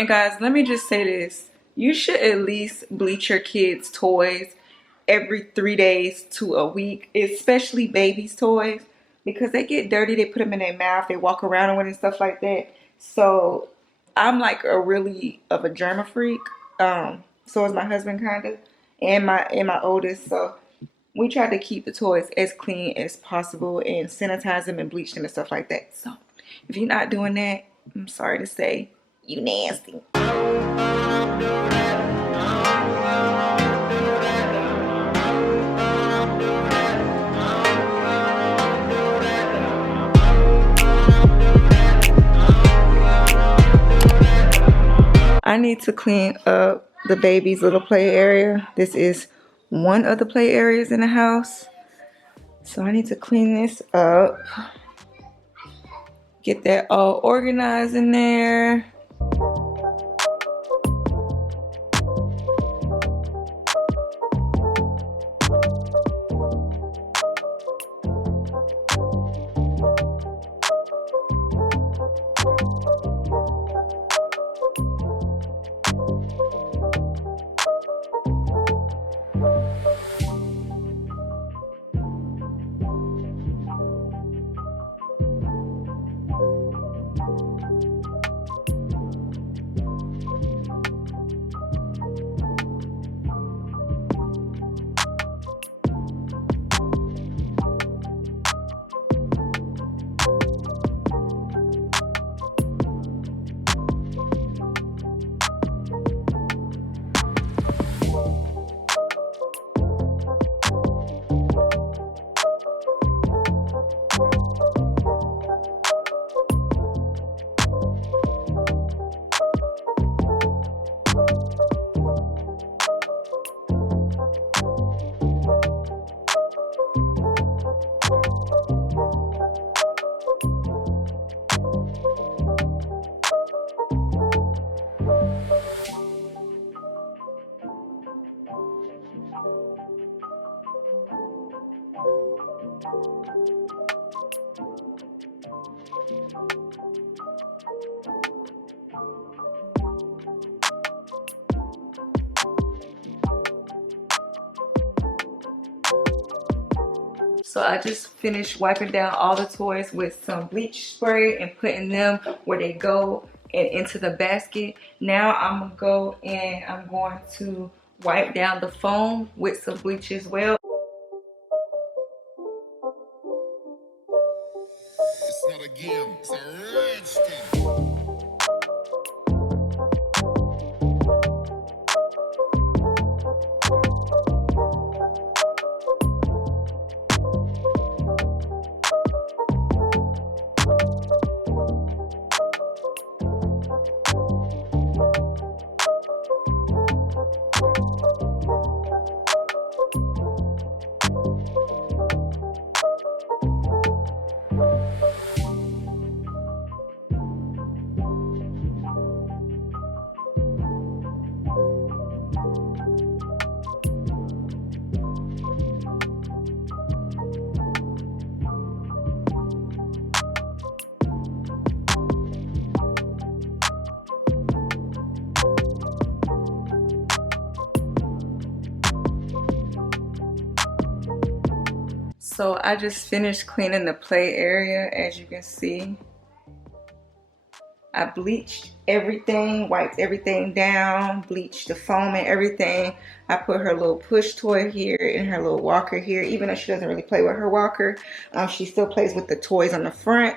And guys, let me just say this. You should at least bleach your kids' toys every 3 days to a week, especially babies' toys, because they get dirty, they put them in their mouth, they walk around with it and stuff like that. So I'm like a really of a germa freak. So is my husband kind of, and my oldest. So we try to keep the toys as clean as possible and sanitize them and bleach them and stuff like that. So if you're not doing that, I'm sorry to say, you nasty. I need to clean up the baby's little play area. This is one of the play areas in the house. So I need to clean this up. Get that all organized in there. So I just finished wiping down all the toys with some bleach spray and putting them where they go and into the basket. Now I'm gonna go and I'm going to wipe down the foam with some bleach as well. It's not a game, it's a rich thing. So I just finished cleaning the play area, as you can see. I bleached everything, wiped everything down, bleached the foam and everything. I put her little push toy here and her little walker here. Even though she doesn't really play with her walker, she still plays with the toys on the front.